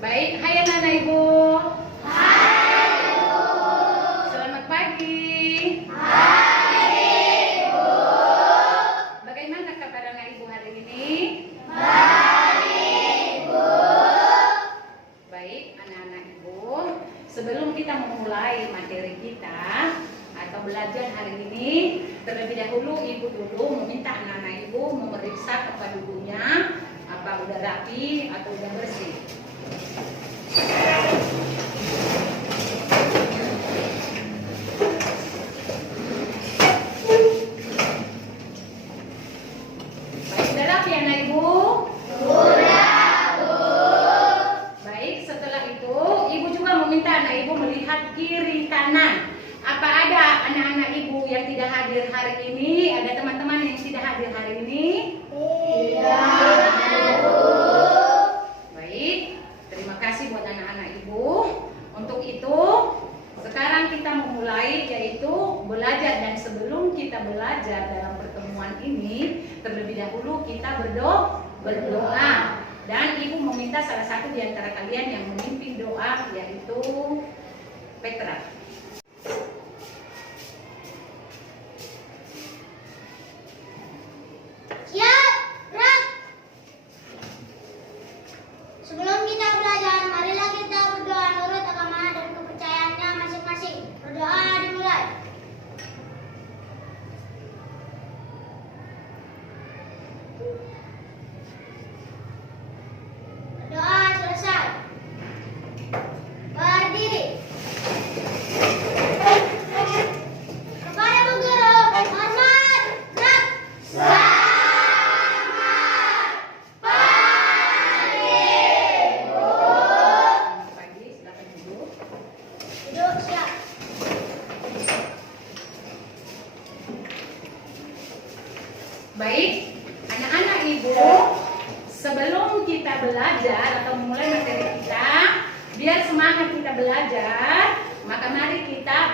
Baik, hai anak-anak Ibu. Hai Ibu. Selamat pagi. Hai Ibu. Bagaimana kabar anak Ibu hari ini? Baik Ibu. Baik, anak-anak Ibu. Sebelum kita memulai materi kita atau belajar hari ini, terlebih dahulu Ibu dulu meminta anak-anak Ibu memeriksa kepada ibunya apa udah rapi atau udah bersih. Baik, udah rapi anak Ibu? Sudah Bu. Baik, setelah itu Ibu juga meminta anak Ibu melihat kiri kanan. Apa ada anak-anak Ibu yang tidak hadir hari ini? Ada teman-teman yang tidak hadir hari ini? Tidak Bu. Baik, terima kasih buat anak-anak Ibu. Untuk itu, sekarang kita memulai yaitu belajar, dan sebelum kita belajar dalam pertemuan ini, terlebih dahulu kita berdoa. Dan Ibu meminta salah satu di antara kalian yang memimpin doa, yaitu Petra. Siap, gerak. Sebelum kita belajar, marilah kita berdoa menurut agama dan kepercayaannya masing-masing. Berdoa dimulai. Berdoa selesai. Berdiri. Kepada Bu Guru, hormat, gerak. Selamat pagi, Bu. Selamat pagi, silakan duduk. Duduk, siap. Baik, anak-anak Ibu, sebelum kita belajar atau memulai materi kita, biar semangat kita belajar, maka mari kita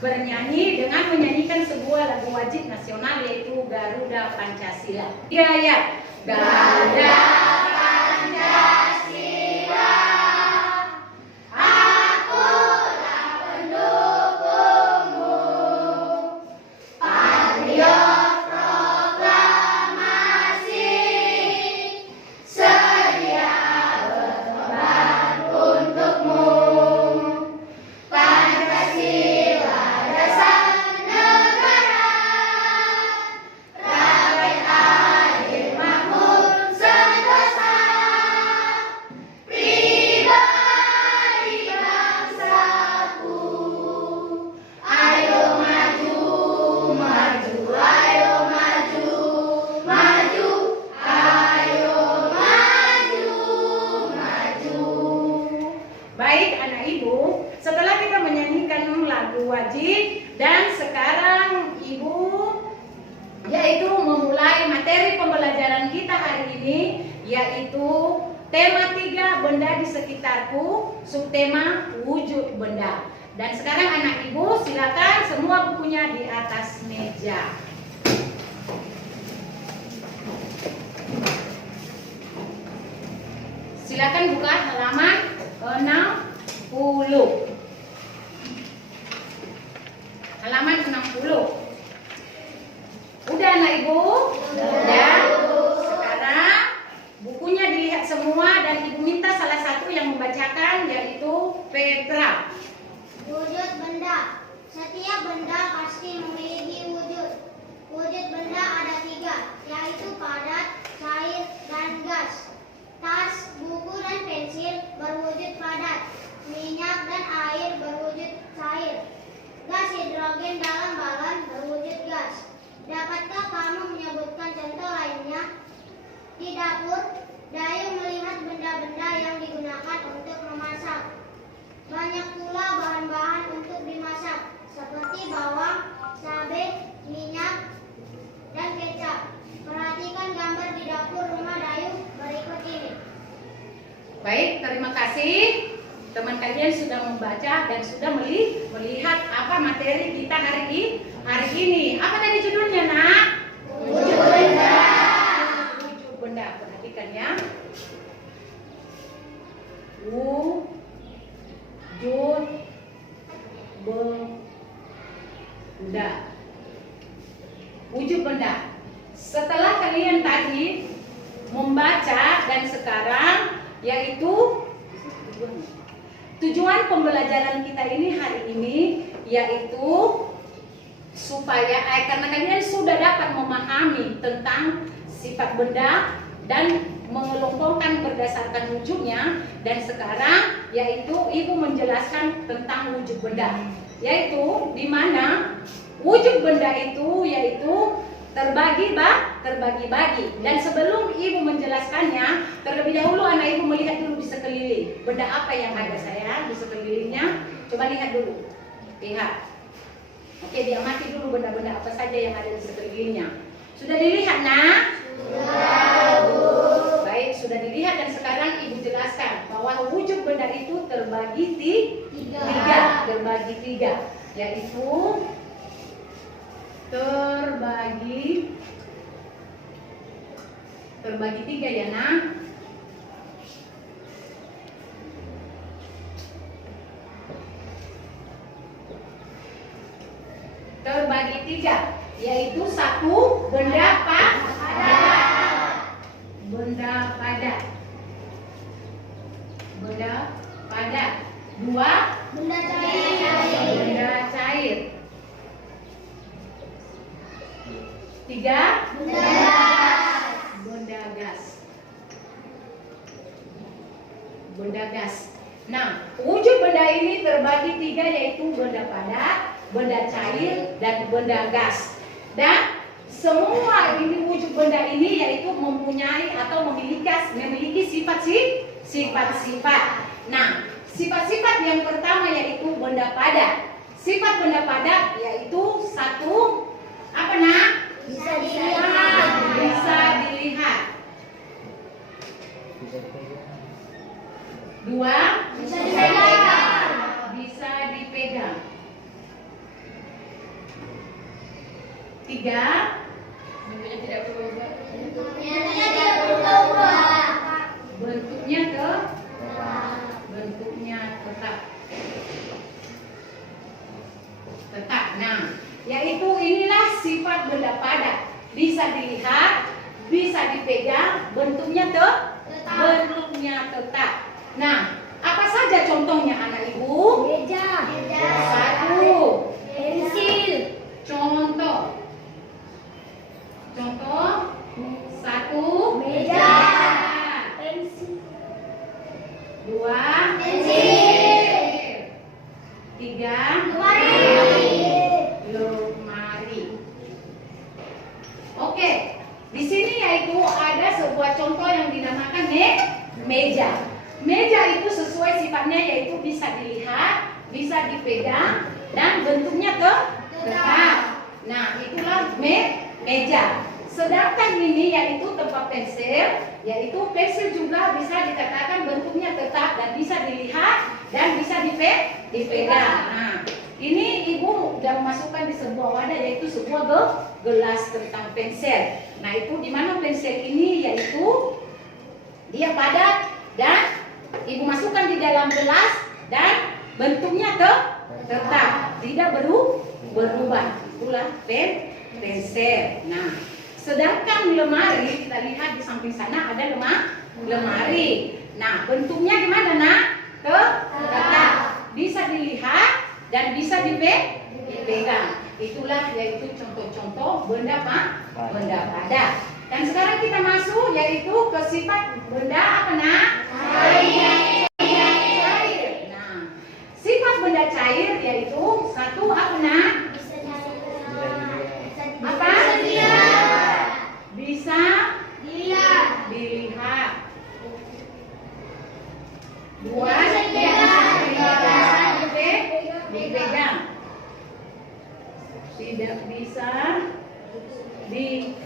bernyanyi dengan menyanyikan sebuah lagu wajib nasional, yaitu Garuda Pancasila. Iya, ya. Garuda Pancasila, Akulah pendukungmu. Patriot proklamasi, sedia berkorban untukmu. Pancasila dasar negara, rakyat adil makmur sentosa, pribadi bangsaku. Ayo maju, maju, ayo maju, maju, ayo maju, maju. Baik anak Ibu, setelah kita menyanyikan lagu wajib, dan sekarang Ibu yaitu memulai materi pembelajaran kita hari ini, yaitu tema 3 benda di sekitarku, subtema wujud benda. Dan sekarang anak Ibu silakan semua bukunya di atas meja. Silakan buka halaman 60. Halaman 60. Udah anak Ibu? Udah. Sekarang bukunya dilihat semua dan Ibu minta salah satu yang membacakan, yaitu Petra. Wujud benda. Setiap benda pasti memiliki wujud. Wujud benda ada 3, yaitu padat, cair, dan gas. Tas, buku, dan pensil berwujud padat. Minyak dan air berwujud cair. Gas hidrogen dalam balon berwujud gas. Dapatkah kamu menyebutkan contoh lainnya? Di dapur, Dayu melihat benda-benda yang digunakan untuk memasak. Banyak pula bahan-bahan untuk dimasak, seperti bawang, cabai, minyak, dan kecap. Perhatikan gambar di dapur rumah Dayu berikut ini. Baik, terima kasih. Teman kalian sudah membaca dan sudah melihat apa materi kita hari ini. Apa tadi judulnya, Nak? Wujud benda. Wujud benda. Perhatikan ya. wujud benda. Wujud benda. Setelah kalian tadi membaca dan sekarang yaitu tujuan pembelajaran kita ini hari ini yaitu supaya karena kalian sudah dapat memahami tentang sifat benda dan mengelompokkan berdasarkan wujudnya, dan sekarang yaitu ibu menjelaskan tentang wujud benda, yaitu di mana wujud benda itu yaitu terbagi-bagi. Dan sebelum ibu menjelaskannya, terlebih dahulu anak ibu melihat dulu di sekeliling. Benda apa yang ada sayang di sekelilingnya? Coba lihat dulu. Lihat. Oke, diamati dulu benda-benda apa saja yang ada di sekelilingnya. Sudah dilihat, nak? Sudah, Bu. Baik, sudah dilihat, dan sekarang ibu jelaskan bahwa wujud benda itu terbagi tiga. Terbagi tiga, yaitu terbagi tiga ya, nak. Terbagi tiga, yaitu satu benda padat. Benda padat. Dua Benda cair. benda cair. Tiga benda gas. Benda gas. Nah, wujud benda ini terbagi tiga, yaitu benda padat, benda cair, dan benda gas. Dan semua ini wujud benda ini yaitu mempunyai atau memiliki sifat-sifat. Nah, sifat-sifat yang pertama yaitu benda padat. Sifat benda padat yaitu satu, apa, nak? Bisa dilihat. Bisa dilihat. Dua, Bisa dipegang. bisa dipegang. Tiga, Bentuknya tidak berubah. bentuknya tetap. Nah, yaitu inilah sifat benda padat. Bisa dilihat, bisa dipegang, bentuknya tetap. Nah, apa saja contohnya anak ibu? Meja. Satu, Pensil. contoh satu, Meja. Pensil. dua, Pensil. tiga, lemari. Oke, di sini yaitu ada sebuah contoh yang dinamakan meja. Meja itu sesuai sifatnya yaitu bisa dilihat, bisa dipegang, dan bentuknya tetap. Nah, itulah meja. Sedangkan ini yaitu tempat pensil, yaitu pensil juga bisa dikatakan bentuknya tetap dan bisa dilihat dan bisa dipegang. Nah, ini ibu sudah memasukkan di sebuah wadah yaitu sebuah gelas tentang pensil. Nah, itu di mana pensil ini yaitu dia padat dan ibu masukkan di dalam gelas dan bentuknya tetap, tidak berubah. Itulah pensil. Nah, sedangkan lemari, kita lihat di samping sana ada lemari. Nah, bentuknya gimana, nak? Tetap, bisa dilihat dan bisa dipegang. Itulah yaitu contoh-contoh benda padat. Dan sekarang kita masuk yaitu ke sifat benda apa, nak? Cair. Nah, sifat benda cair yaitu satu, apa, nak? Apa? Bisa dilihat. Dua, dipegang. Tidak bisa dipegang.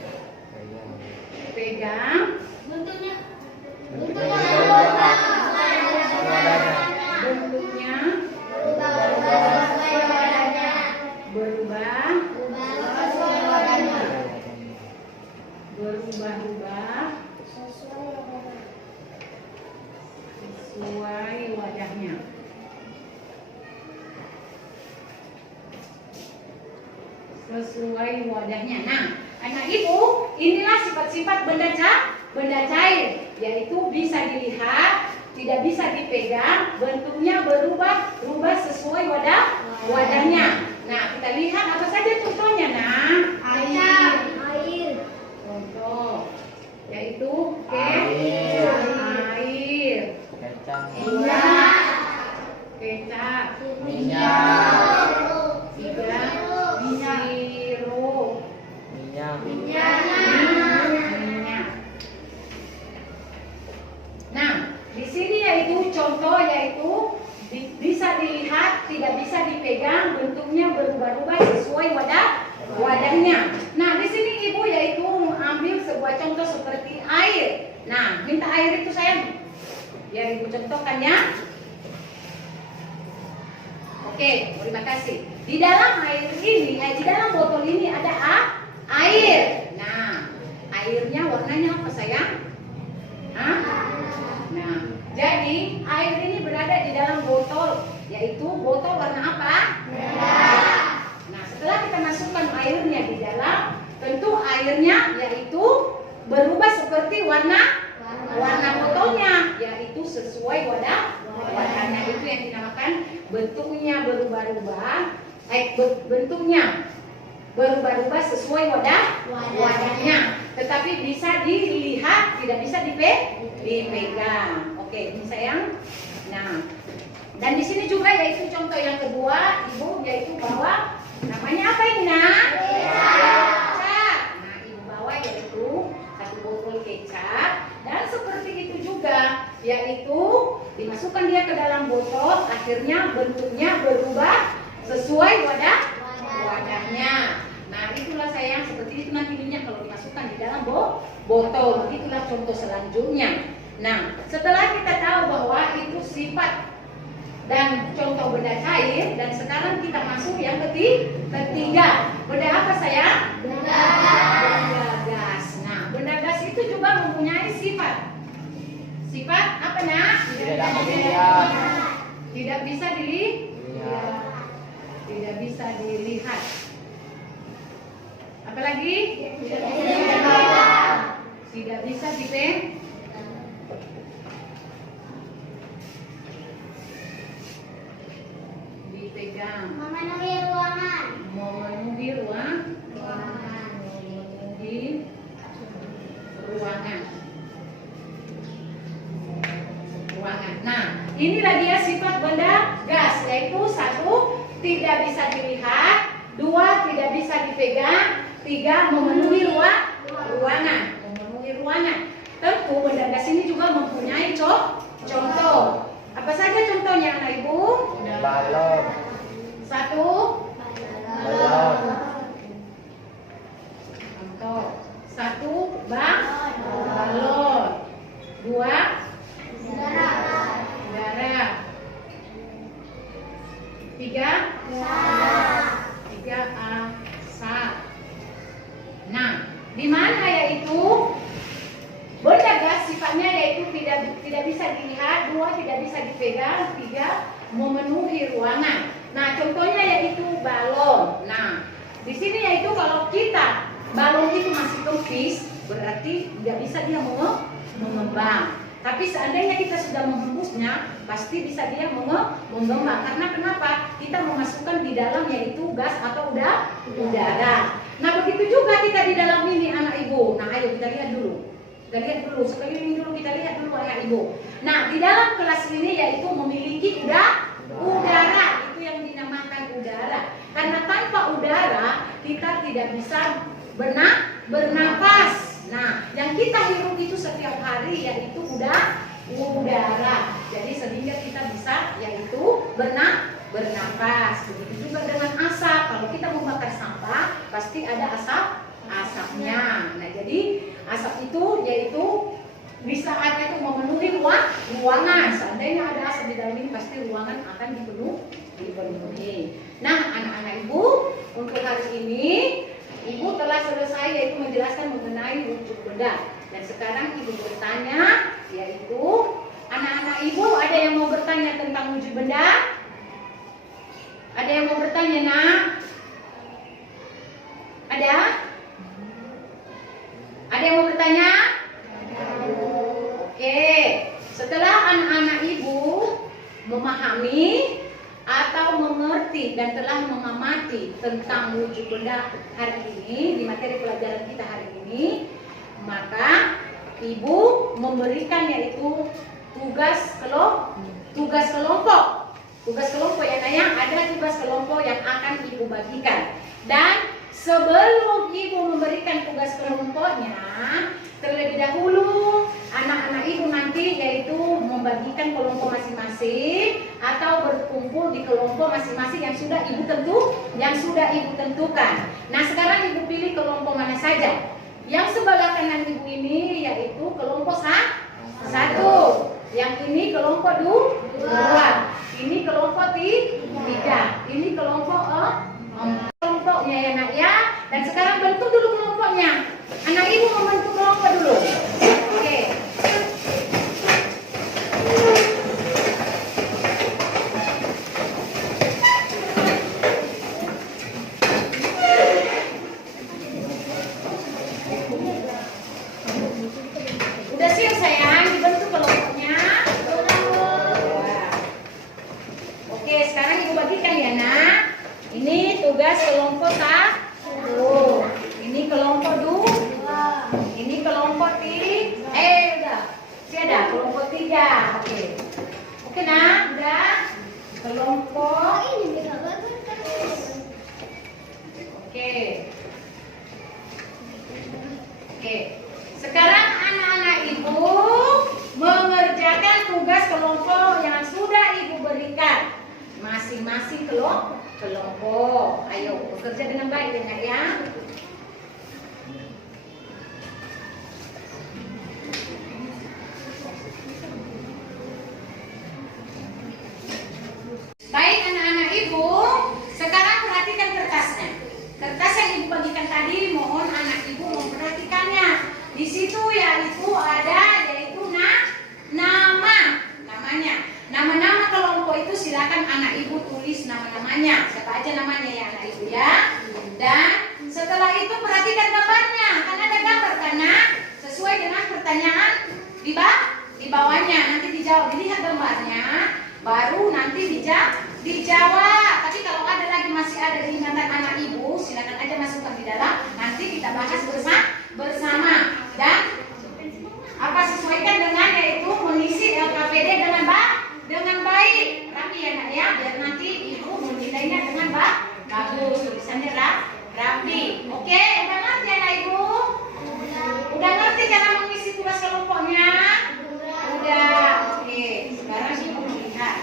Bentuknya berubah-ubah sesuai wadahnya. Sesuai wadahnya. Nah, anak ibu, inilah sifat-sifat benda cair, yaitu bisa dilihat, tidak bisa dipegang, bentuknya berubah sesuai wadahnya. Nah, kita lihat apa saja contohnya, nah. Air. Contoh, yaitu Air. air. Kacang. Kecap. Minyak. 3. Sirup. Minyak. Minyak. Nah, di sini yaitu contoh, yaitu bisa dilihat, tidak bisa dipegang, bentuknya berubah-ubah sesuai wadahnya. Nah, di sini ibu yaitu ambil sebuah contoh seperti air. Nah, minta air itu sayang. Biar ibu contohkan ya. Oke, terima kasih. Di dalam air ini, di dalam botol ini ada air. Nah, airnya warnanya apa sayang? Hah? Nah, jadi air ini berada di dalam botol, yaitu botol warna apa? Merah. Nah, setelah kita masukkan airnya di dalam, tentu airnya yaitu berubah seperti warna botolnya, yaitu sesuai wadahnya. Itu yang dinamakan bentuknya berubah-ubah. Bentuknya berubah-ubah sesuai wadahnya, tetapi bisa dilihat, tidak bisa dipegang. Oke, ini sayang. Nah, dan di sini juga yaitu contoh yang kedua, ibu, yaitu bawa namanya apa ini, nak? Kecap. Nah, ibu bawa yaitu satu botol kecap, dan seperti itu juga, yaitu dimasukkan dia ke dalam botol, akhirnya bentuknya berubah sesuai wadahnya. Nah, itulah sayang, seperti itu nanti minyak kalau dimasukkan di dalam botol. Itulah contoh selanjutnya. Nah, setelah kita tahu bahwa itu sifat dan contoh benda cair, dan sekarang kita masuk yang ketiga. Benda apa sayang? Benda gas. Nah, benda gas itu juga mempunyai sifat. Sifat apa, nak? Tidak bisa dilihat. Tidak bisa dilihat. Apalagi? Tidak bisa dipegang. Memenuhi ruangan. Memenuhi ruangan. Nah, inilah dia sifat benda gas, yaitu 1, tidak bisa dilihat, 2, tidak bisa dipegang, 3, memenuhi ruangan. Memenuhi ruangan. Tentu benda gas ini juga mempunyai contoh. Apa saja contohnya, anak ibu? Balon. 1. Balon. Contoh. 1, balon. 2, udara. 3, asap. Nah, di mana yaitu benda gas sifatnya yaitu tidak bisa dilihat, 2, tidak bisa dipegang, 3, memenuhi ruangan. Nah, contohnya yaitu balon. Nah, di sini yaitu kalau kita balon itu masih kempis, berarti tidak bisa dia mengembang. Tapi seandainya kita sudah menghembusnya, pasti bisa dia mengembang. Karena kenapa? Kita memasukkan di dalam yaitu gas atau udara. Nah, begitu juga kita di dalam ini, anak ibu. Nah, ayo kita lihat dulu. Sekeliling dulu, kita lihat dulu anak ibu. Nah, di dalam kelas ini yaitu memiliki udara. Itu yang dinamakan udara. Karena tanpa udara, kita tidak bisa bernapas. Nah, yang kita hirup itu setiap hari yaitu udara. Jadi sehingga kita bisa yaitu bernapas. Begitu juga dengan asap. Kalau kita membakar sampah, pasti ada asapnya. Nah, jadi asap itu yaitu bisa ada itu memenuhi ruangan. Seandainya ada asap di dalam ini, pasti ruangan akan dipenuhi. Nah, anak-anak ibu, untuk hari ini ibu telah selesai yaitu menjelaskan mengenai wujud benda. Dan sekarang ibu bertanya, yaitu Anak-anak ibu, ada yang mau bertanya tentang wujud benda? Ada yang mau bertanya, nak? Ada? Ada yang mau bertanya? Oke, setelah anak-anak ibu memahami atau mengerti dan telah mengamati tentang wujud benda hari ini di materi pelajaran kita hari ini, maka ibu memberikan yaitu tugas kelompok. Tugas kelompok ya Naya, ada tugas kelompok yang akan ibu bagikan. Dan sebelum ibu memberikan tugas kelompoknya, terlebih dahulu anak-anak ibu nanti yaitu membagikan kelompok masing-masing atau berkumpul di kelompok masing-masing yang sudah ibu tentukan. Nah, sekarang ibu pilih kelompok mana saja. Yang sebelah kanan ibu ini yaitu kelompok satu. Yang ini kelompok dua. Ini kelompok tiga. Ini kelompok kelompoknya ya nak ya. Dan sekarang bentuk dulu kelompoknya. Anak ibu membentuk kelompok dulu. Oke. Udah siap sayang dibentuk kelompoknya? Oke, sekarang ibu bagikan ya nak. Ini tugas kelompok satu. Ini kelompok dua. Ini kelompok udah. Ada kelompok tiga. Oke. Oke nak, udah. Kelompok. Oke. Oke. Sekarang anak-anak ibu mengerjakan tugas kelompok yang sudah ibu berikan. Masing-masing kelompok. Ayo bekerja dengan baik ya. Baik anak-anak ibu, sekarang perhatikan kertasnya. Kertas yang ibu bagikan tadi, mohon anak ibu memperhatikannya. Di situ yaitu ada namanya. Nama-nama kelompok itu silakan anak ibu tulis nama-namanya. Siapa aja namanya ya anak ibu ya. Dan setelah itu perhatikan gambarnya. Kan ada gambar karena sesuai dengan pertanyaan di bawahnya. Nanti dijawab. Dilihat gambarnya, baru nanti dijawab. Tapi kalau ada lagi masih ada di ingatan anak ibu, silakan aja masukkan di dalam. Nanti kita bahas bersama. Dan sesuaikan dengan yaitu mengisi LKPD dengan baik, rapi ya nak ya, biar nanti ibu menilainya dengan bagus, tulisannya rapi. Oke, udah ngerti anak ibu? Udah ngerti cara mengisi tugas kelompoknya? Udah. Oke, sekarang ibu melihat.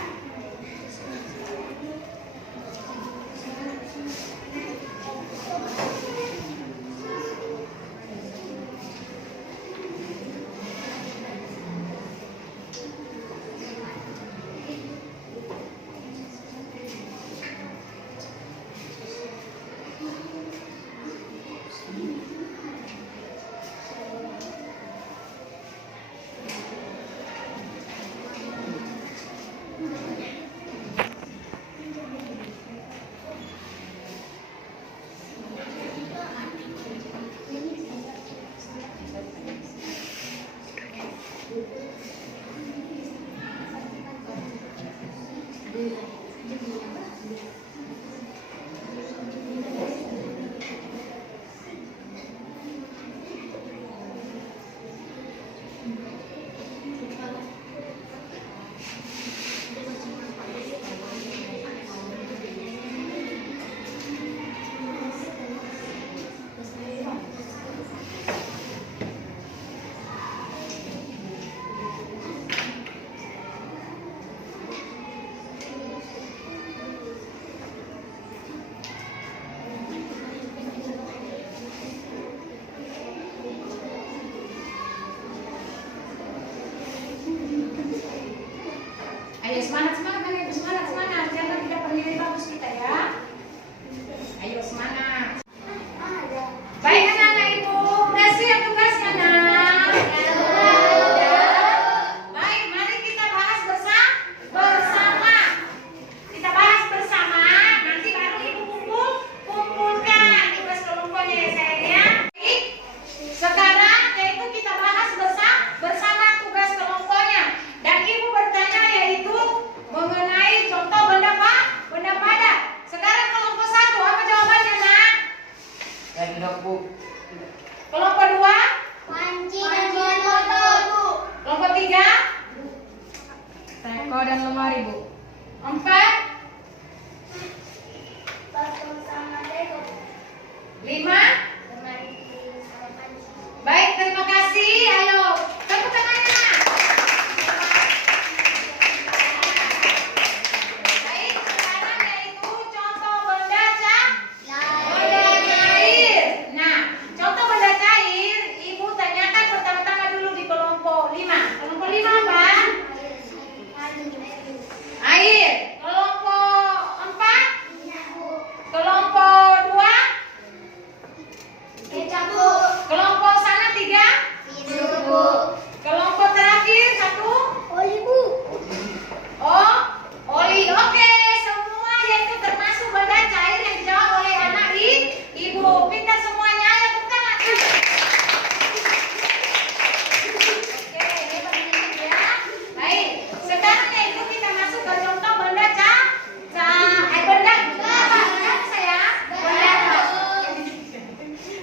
Ayo semangat anak ibu, semangat. Jangan tidak bernilai bagus kita ya. Ayo semangat. Baik anak-anak ibu, udah siap tugasnya nak? Udah. Baik, mari kita Teko dan lemari, Bu. 4, 5. Baik, terima kasih. Ayo, tepuk tangannya. Baik, sekarang yaitu contoh benda cair. Nah, contoh benda cair, Ibu tanyakan pertama-tama dulu di kelompok 5. Kelompok 5 apa? Air. Kelompok 4? Kelompok 2? Kelompok sana 3? Kelompok terakhir 1? Oh, oli. Oke, semua yaitu termasuk benda cair yang dijawab oleh anak Ibu. Pintar semuanya, ayo tepuk tangan. Oke, hebat ini ya. Baik, sekarang yaitu kita masuk ke contoh benda benda apa? Kan saya? Benda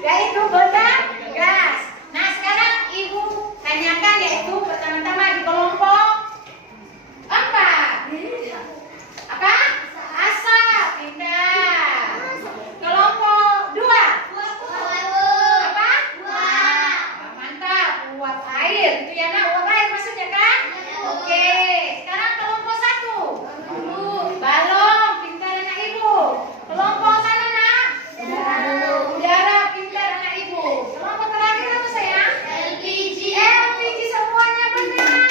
yaitu benda gas. Nah, sekarang Ibu tanyakan yaitu pertama-tama di kelompok 4. Apa? Asap. Pindah. Kelompok 2. Apa? Mantap. Uap air. Itu ya nak, uap air maksudnya kan? Oke. Sekarang kelompok 1. Balon. Pintar anak Ibu. Kelompok sana nak? Udara. Pintar anak Ibu. Kelompok terakhir apa sayang? LPG semuanya benar.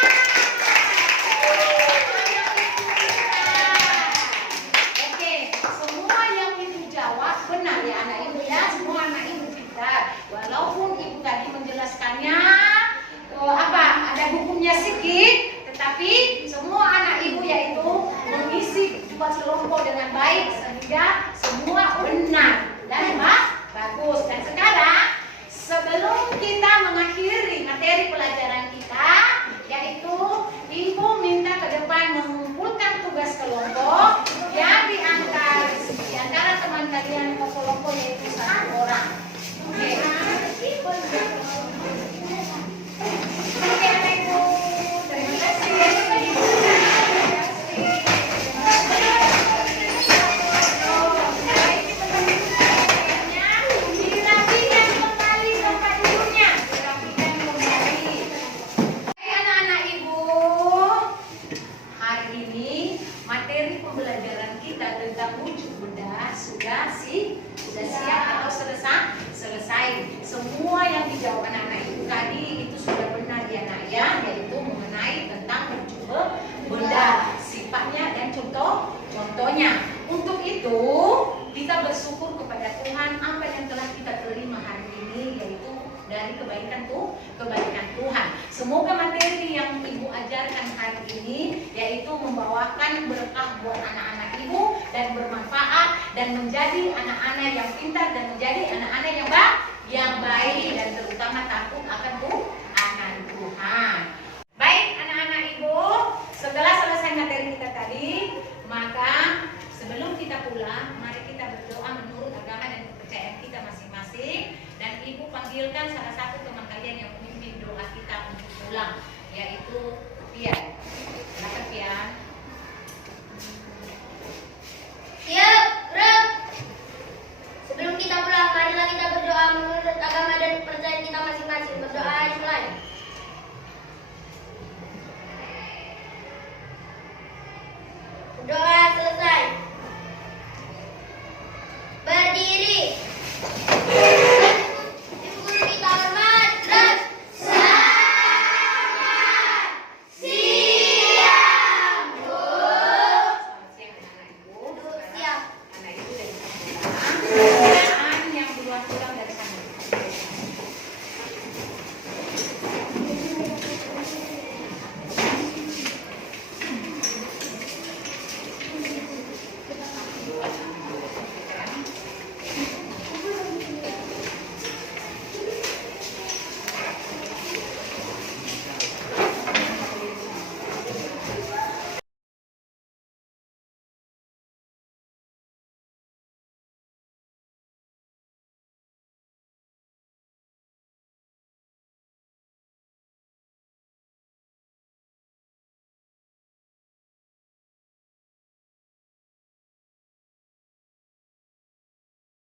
Oke, semua yang Ibu jawab benar ya anak Ibu ya. Semua anak Ibu pintar. Walaupun Ibu tadi menjelaskannya ada hukumnya sedikit, tetapi semua anak Ibu yaitu mengisi tugas kelompok dengan baik sehingga semua benar dan bagus. Dan sekarang sebelum kita mengakhiri materi pelajaran kita, yaitu Ibu minta ke depan mengumpulkan tugas kelompok yang di antara teman kalian ke kelompok yaitu 1 orang. Oke. Oke, anak Ibu. Terima kasih. Dirapikan kembali tempat duduknya. Dirapikan kembali. Hai anak-anak Ibu. Hari ini materi pembelajaran kita tentang wujud benda sudah siap atau selesai. Semua yang dijawab anak-anak Ibu tadi itu sudah benar ya nak ya, yaitu mengenai tentang wujud benda, sifatnya dan contohnya. Untuk itu kita bersyukur kepada Tuhan apa yang telah kita terima hari ini, yaitu dari kebaikan Tuhan. Semoga materi yang Ibu ajarkan hari ini yaitu membawakan berkah buat anak-anak Ibu dan bermanfaat dan menjadi anak-anak yang pintar dan menjadi anak-anak yang baik dan terutama takut akan Tuhan.